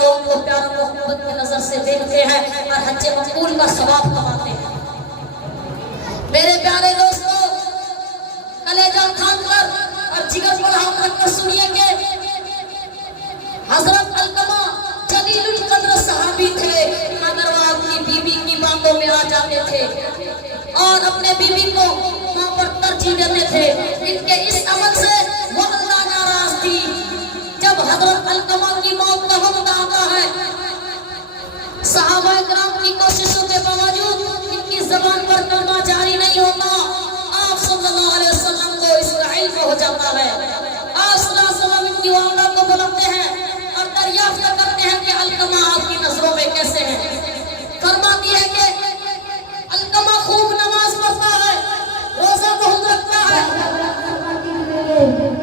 लोगों को प्यार मोहब्बत की नजर से देखते हैं और हज मकबूल का सवाब कमाते हैं। मेरे प्यारे दोस्तों, कलेजा थाम कर और जिगर पर हाथ रखकर सुनिएंगे। हजरत अलकमा जलीलुल कद्र सहाबी थे, मगर वो अपनी बीवी की बातों में आ जाते थे और अपने बीवी को मां पर तरजीह देते थे। इनके इस अमल से वो अल्लाह नाराज थी। जब हजरत अलकमा की मौत का वक्त आता है, सहाबा किराम की कोशिशों के बावजूद इनकी जबान पर कलमा जारी नहीं होता। आप सल्लल्लाहु अलैहि वसल्लम को इसका इल्म हो जाता है। आप सल्लल्लाहु अलैहि वसल्लम इनकी वालदा को बुलाते हैं और दरियाफ्त करते हैं कि अलकमा आपकी नजरों में कैसे है। फरमाती है कि अलकमा खूब नमाज पढ़ता है, रोजा बहुत रखता है,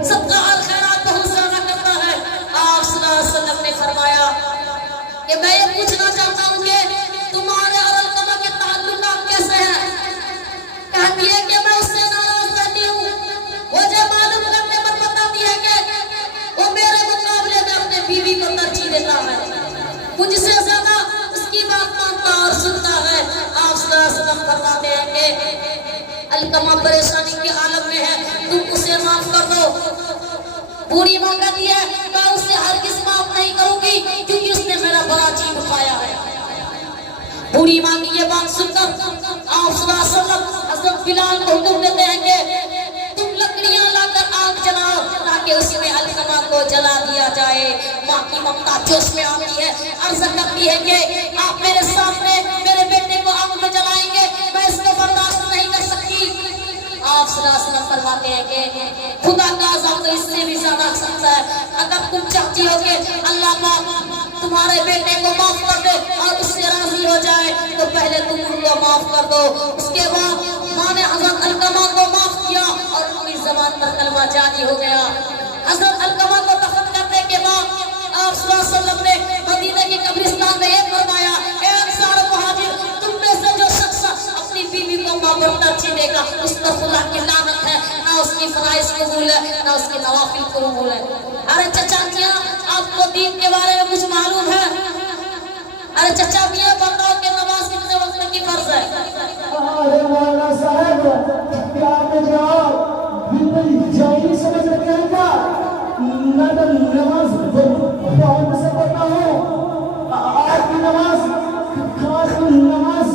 सदका और खैरात बहुत ज्यादा करता है। आप सल्लल्लाहु अलैहि वसल्लम ने फरमाया कि मैं ये पूछना चाहता हूँ कि तुम्हारे और अलकमा के ताल्लुकात कैसे हैं। कहती है कि मैं उससे नाराज रहती हूँ। मुझे मालूम करने पर बताती है कि वो मेरे मुकाबले में अपने बीवी को तरजीह देता है, मुझसे ज्यादा उसकी बात मानता और सुनता है। आप सल्लल्लाहु अलैहि वसल्लम फरमाते हैं कि अलकमा परेशानी के आलम में है, तुम उसे माफ कर दो। पूरी मांगती है, मैं उसे हरगिज़ माफ नहीं करूंगी क्योंकि उसने मेरा बड़ा जी उठाया है। पूरी मांगी ये बात सुनकर आप सल्लल्लाहु अलैहि वसल्लम हज़रत बिलाल को हुक्म देते हैं कि तुम लकड़ियां लाकर आग जलाओ ताकि उसमें अलकमा को जला दिया जाए। माँ की ममता जोश में आती है, अर्ज करती है कि आप मेरे सामने मेरे बेटे को आग में जलाएंगे, मैं इसको बर्दाश्त नहीं कर सकती। आप सल्लल्लाहु अलैहि वसल्लम फरमाते हैं कि खुदा का अज़ाब तो इससे भी ज्यादा सख्त है। अगर तुम चाहती हो कि अल्लाह पाक तुम्हारे बेटे को माफ कर दे और उससे राजी हो जाए तो पहले तुम उनको माफ कर दो। उसके बाद माँ ने हजरत अलकमा को माफ किया और उनकी जबान पर कलमा जारी हो गया। हजरत अलकमा को दफन करने के बाद आप सल्लल्लाहु अलैहि वसल्लम ने मदीने के कब्रिस्तान में ये फरमाया, ए अंसार मुहाजिर, तुम में से जो शख्स अपनी बीवी को मां पर तरजीह देगा उस पर खुदा की लानत है, ना उसकी फराइज कबूल है ना उसकी नवाफिल कबूल है। अरे चचा मियां, आपको दीन के बारे में कुछ मालूम है? अरे चचा मियां, बताओ कि नमाज कितने वक्त की फर्ज है? अरे मौलाना साहब, क्या आपने जवाब बिल्कुल जाहिल समझ रखे हैं क्या? मैं तो नमाज बहुत से पढ़ता हूँ। आपकी नमाज, खास नमाज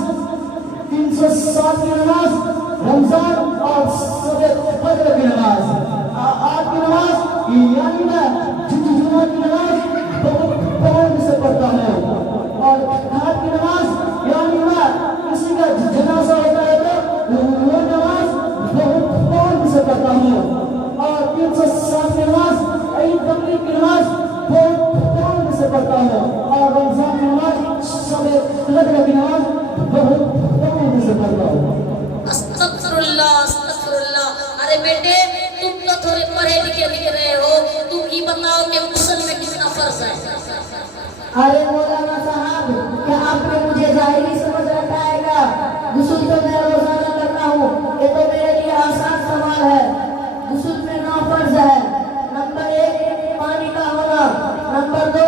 307 की नमाज, रमजान और सबे फजर की नमाज, आपकी नमाज यानी मैं जुमा की नमाज बहुत से पढ़ता हूँ। और आपकी नमाज यानी मैं किसी का जनाजा होता है तो वो नमाज बहुत से पढ़ता हूँ। और 307 की नमाज, ईद बकरीद की नमाज बहुत से पढ़ता हूँ। और रमजान की नमाज, सबे फजर की नमाज बहुत से पढ़ता हूँ। अस्तगफिरुल्लाह, अस्तगफिरुल्लाह। अरे बेटे, तुम तो थोड़े पढ़े लिखे लिख रहे हो, तुम ही बताओ कि गुस्ल में कितना फर्ज है? अरे मौलाना साहब, क्या आपने मुझे जाहिली समझ रखा है क्या? गुस्ल तो मैं रोजाना करता हूँ, ये तो मेरे लिए आसान सवाल है। गुस्ल में 9 फर्ज है। नंबर 1 पानी का होना, नंबर 2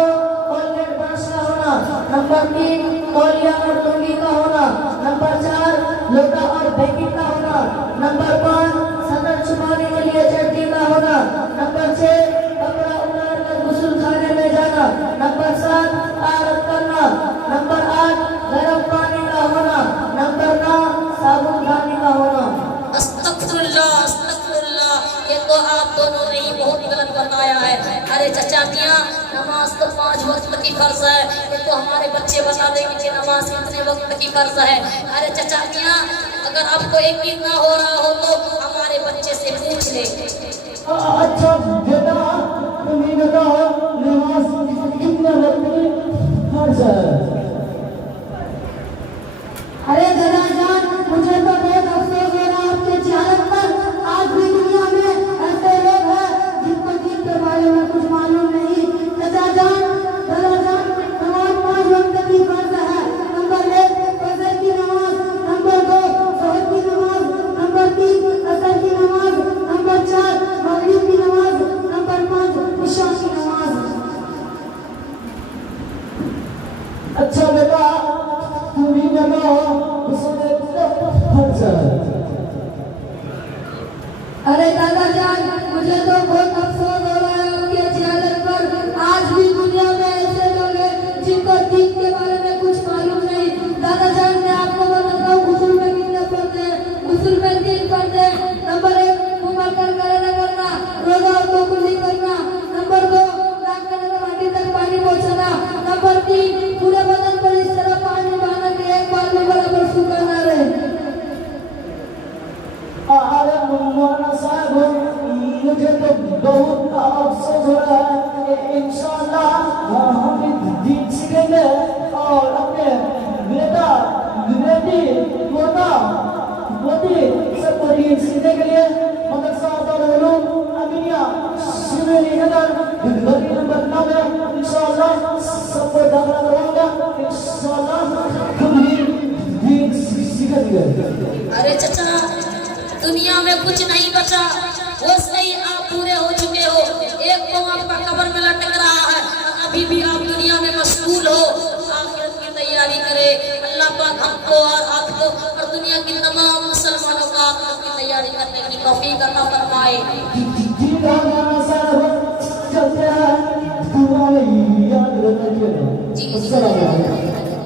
कोलगेट ब्रश का होना, नंबर 3 तौलिया और लुंगी का होना, नंबर 4 लोटा और बेकिंग का होना, नंबर 5 सदर छुपाने के लिए चट्टी का होना, नंबर 6 कपड़ा उतार कर गुस्ल खाने में जाना, नंबर 7 तारक करना, नंबर 8 गर्म पानी का होना, नंबर 9 साबुन खाने का होना। अस्तगफिरुल्लाह, अस्तगफिरुल्लाह। ये तो आप दोनों ने ही बहुत गलत बताया है। अरे चचा मियां, नमाज तो 5 वक्त की फर्ज है। ये तो हमारे बच्चे बता देंगे कि नमाज कितने वक्त की फर्ज है। अरे चचा मियां, अगर आपको यकीन ना हो रहा हो तो हमारे बच्चे से पूछ ले। अच्छा बेटा, तुम ही बताओ नमाज कितने वक्त की फर्ज है? अरे दादा जान, मुझे तो बहुत अफसोस हो रहा आपके चेहरे पर। आज भी दुनिया में ऐसे लोग हैं जिनको दीन के बारे में कुछ मालूम नहीं। दादा जान, नमाज 5 वक्त की फर्ज है। नंबर 1 फजर की नमाज, नंबर 2 जोहर की नमाज, नंबर 3 असर की नमाज, नंबर 4 मगरिब की नमाज, नंबर 5 इशा की नमाज। मुझे तो बहुत अफसोस हो रहा है आपके चेहरे पर। आज भी दुनिया में ऐसे लोग हैं जिनको दीन के बारे में कुछ मालूम नहीं। दादा जान मैं आपको बताता हूँ गुस्ल में कितने पढ़ते हैं। गुस्ल में 3 पढ़ते हैं। नंबर 1 मुंह भरकर करे न करना, रोजा और तो कुल्ली करना। नंबर 2 नाक के अंदर माटी तक पानी पहुंचाना। नंबर 3 पूरे बदन पर इस तरह पानी बहाना कि एक बार में बराबर सूखा ना रहे। अरे मौलाना साहब मुझे तो बहुत अफसोस हो रहा है। इंशाअल्लाह हम दीन सीखेंगे और अपने बेटा बेटी पोता पोती सबको दीन सीखने के लिए मदरसा दारुल उलूम अमीनिया शिवेरी नगर गली नंबर 9 में इंशाअल्लाह सबको दाखिला करवाऊंगा। इंशाअल्लाह खुद ही दीन सीखेंगे। अरे चचा, दुनिया में कुछ नहीं बचा, वो सही आप पूरे हो चुके हो। एक तो आपका कब्र में लटक रहा है, अभी भी आप दुनिया में मशगूल हो। आखिरत की तैयारी करें। अल्लाह पाक हमको और आपको और दुनिया की तमाम मुसलमानों को आखिरत की तैयारी करने की तौफीक अता फरमाए। चलते हैं, दुआ में याद रखना। जी।